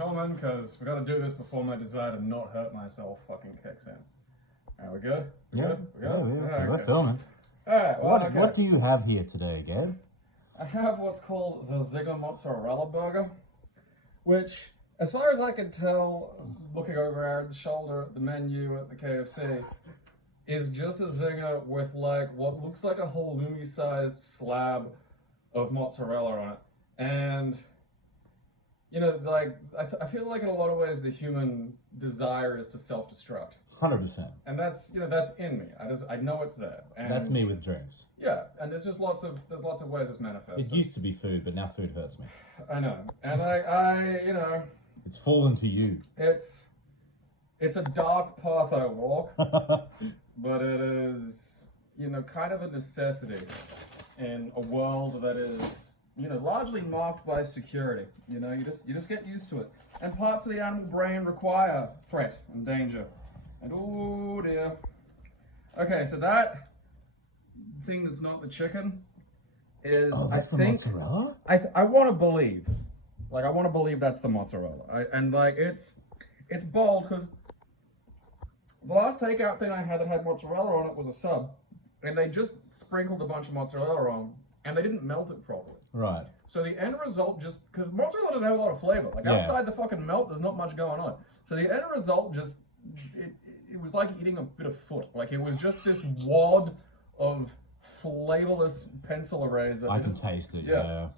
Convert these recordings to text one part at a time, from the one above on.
filming because we got to do this before my desire to not hurt myself fucking kicks in. Are we good? Yeah. Good? We good? We're filming. Alright, well, What do you have here today, Gabe? I have what's called the Zinger Mozzarella Burger, which, as far as I can tell, looking over Aaron's shoulder at the menu at the KFC, is just a Zinger with like what looks like a halloumi-sized slab of mozzarella on it. And, you know, like, I feel like in a lot of ways the human desire is to self-destruct. 100%. And that's, you know, that's in me. I know it's there. And That's me with drinks. yeah, and there's just lots of ways it's manifested. It used to be food, but now food hurts me. I know. And I you know, It's fallen to you. it's a dark path I walk, but it is, you know, kind of a necessity in a world that is, you know, largely marked by security. You know, you just get used to it. And parts of the animal brain require threat and danger. And oh dear. Okay, so that thing that's not the chicken is, That's the mozzarella? I want to believe, like, I want to believe that's the mozzarella. And like, it's bold because the last takeout thing I had that had mozzarella on it was a sub, and they just sprinkled a bunch of mozzarella on, and they didn't melt it properly. Right. So the end result just, because mozzarella doesn't have a lot of flavor. Like, outside the fucking melt, there's not much going on. So the end result just, it was like eating a bit of foot. Like, it was just this wad of flavorless pencil eraser. I can taste it, yeah.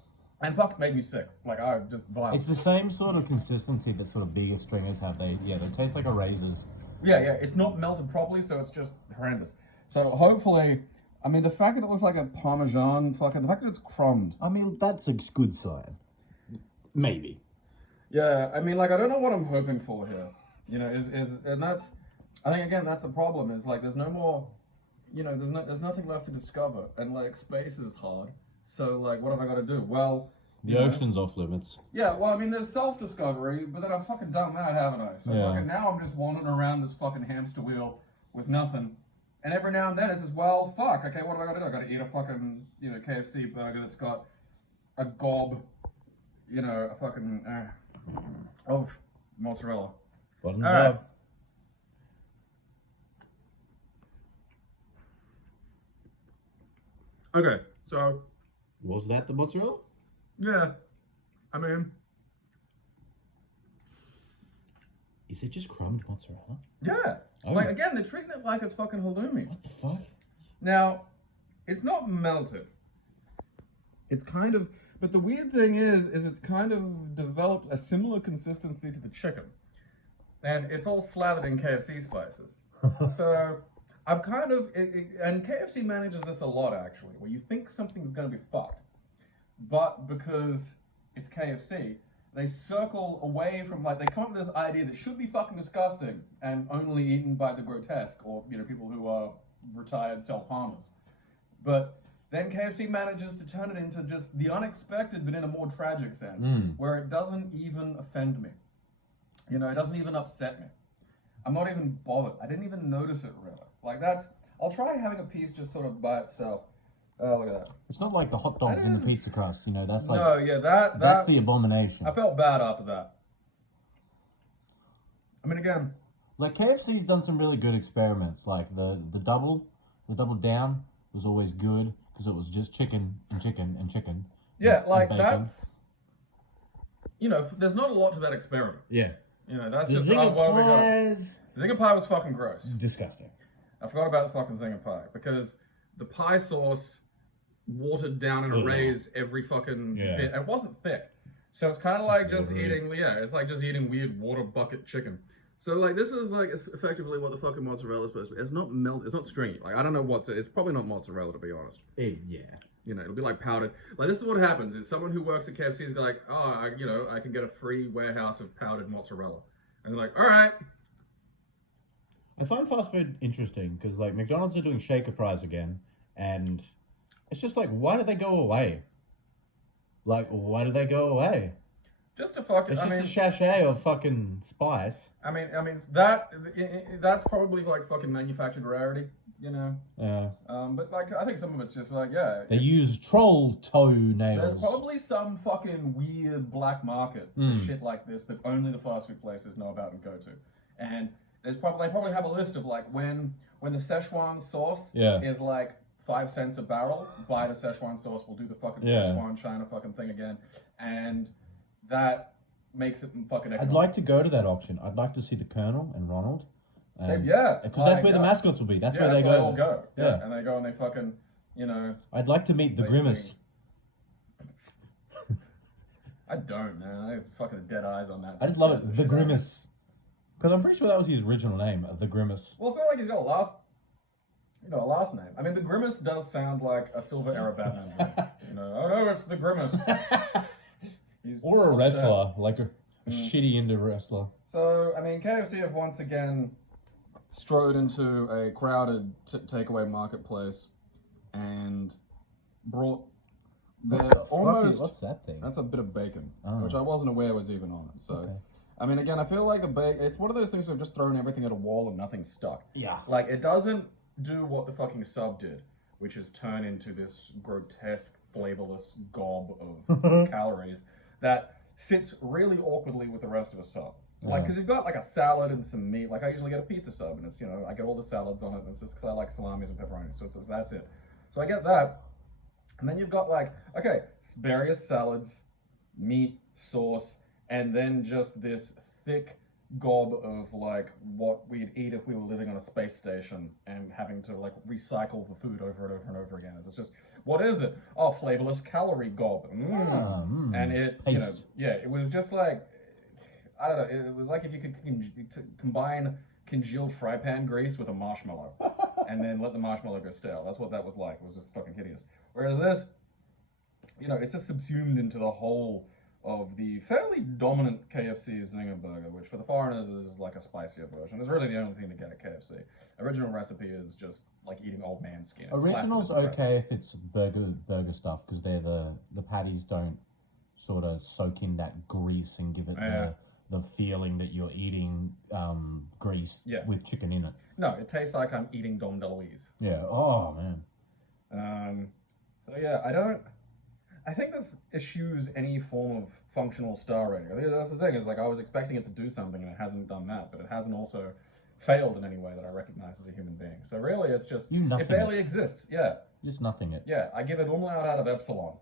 And fuck, it made me sick. Like, I just violent. It's the same sort of consistency that sort of bigger stringers have. They taste like erasers. Yeah, it's not melted properly, so it's just horrendous. So hopefully, I mean, the fact that it looks like a Parmesan, the fact that it's crumbed. I mean, that's a good sign. Maybe. Yeah, I mean, like, I don't know what I'm hoping for here. You know, and that's, I think, again, that's the problem, is like, there's no more, you know, there's nothing left to discover, and like, space is hard. So like, what have I got to do? Well, The ocean's off limits. yeah, well, I mean, there's self-discovery, but then I've fucking done that, haven't I? So fucking now I'm just wandering around this fucking hamster wheel with nothing. And every now and then it's just, well, fuck, okay, what do I gotta do? I gotta eat a fucking, you know, KFC burger that's got a gob, you know, a fucking, of mozzarella. Bottoms All right. up. Okay, so, Was that the mozzarella? yeah, I mean, Is it just crumbed mozzarella? yeah. Oh. Like, again, they're treating it like it's fucking halloumi. What the fuck? Now, it's not melted. It's kind of, but the weird thing is it's kind of developed a similar consistency to the chicken. And it's all slathered in KFC spices. So, I've kind of, and KFC manages this a lot actually, where you think something's gonna be fucked. But because it's KFC, they circle away from, like, they come up with this idea that should be fucking disgusting and only eaten by the grotesque, or, you know, people who are retired self-harmers. But then KFC manages to turn it into just the unexpected, but in a more tragic sense, where it doesn't even offend me. You know, it doesn't even upset me. I'm not even bothered. I didn't even notice it, really. Like, that's, I'll try having a piece just sort of by itself. Oh, look at that. It's not like the hot dogs in the pizza crust, you know, that's like... No, yeah, that's the abomination. I felt bad after that. I mean, again... Like, KFC's done some really good experiments, like the double down was always good, because it was just chicken and chicken and chicken. Yeah, like, and bacon. that's... You know, there's not a lot to that experiment. Yeah. You know, that's The just... Zinger what we got. pies... Zinger pie was fucking gross. Disgusting. I forgot about the fucking Zinger pie, because the pie sauce watered down and erased every fucking bit. And it wasn't thick. So it's kind of like just eating, it's like just eating weird water bucket chicken. So like, this is like, it's effectively what the fucking mozzarella is supposed to be. It's not melted, it's not stringy. Like, I don't know what's it. It's probably not mozzarella, to be honest. Yeah. You know, it'll be like powdered. Like, this is what happens, is someone who works at KFC is like, oh, you know, I can get a free warehouse of powdered mozzarella. And they're like, all right. I find fast food interesting, because like, McDonald's are doing shaker fries again, and it's just like, why do they go away? Like, why do they go away? Just to fucking. It's I just mean, a sachet of fucking spice. I mean that's probably like fucking manufactured rarity, you know. Yeah. But like I think some of it's just like yeah. They use troll There's toenails. probably some fucking weird black market for shit like this that only the fast food places know about and go to. And they probably have a list of like when the Szechuan sauce is like 5 cents a barrel, buy the Szechuan sauce, we'll do the fucking Szechuan China fucking thing again. And that makes it fucking economic. I'd like to go to that auction. I'd like to see the Colonel and Ronald. And, yeah. Because that's where the mascots will be. That's where they where go. They all go. Yeah. And they go and they fucking, you know. I'd like to meet the Grimace. I don't, man. I have fucking dead eyes on that. I just love it. The Grimace. Because I'm pretty sure that was his original name, the Grimace. Well, it's not like he's got a last name. I mean, the Grimace does sound like a Silver Era Batman villain. You know, oh no, it's the Grimace. Or a wrestler, like a shitty indie wrestler. So, I mean, KFC have once again strode into a crowded takeaway marketplace and brought almost... What's that thing? That's a bit of bacon, which I wasn't aware was even on it. So, okay. I mean, again, I feel like it's one of those things where I've just thrown everything at a wall and nothing's stuck. Yeah. Like, it doesn't do what the fucking sub did, which is turn into this grotesque, flavorless gob of calories that sits really awkwardly with the rest of a sub. Like, because you've got like a salad and some meat. Like, I usually get a pizza sub, and it's, you know, I get all the salads on it, and it's just because I like salamis and pepperoni. So that's it. So I get that. And then you've got like, okay, various salads, meat, sauce, and then just this thick gob of like what we'd eat if we were living on a space station and having to like recycle the food over and over and over again. It's just, what is it? Oh, flavorless calorie gob. And it, you know, yeah, it was just like, I don't know, it was like if you could combine congealed fry pan grease with a marshmallow and then let the marshmallow go stale. That's what that was like. It was just fucking hideous. Whereas this, you know, it's just subsumed into the whole of the fairly dominant KFC Zinger burger, which for the foreigners is like a spicier version. It's really the only thing to get at KFC. Original recipe is just like eating old man skin. It's Original's okay if it's burger stuff, because the patties don't sort of soak in that grease and give it the feeling that you're eating grease with chicken in it. No, it tastes like I'm eating Dom DeLuise. Yeah. Oh man. So yeah, I think this eschews any form of functional star rating. I think that's the thing, is like I was expecting it to do something and it hasn't done that, but it hasn't also failed in any way that I recognize as a human being. So really it's just, it barely exists. Yeah. Just nothing it. Yeah, I give it umlaut out of epsilon.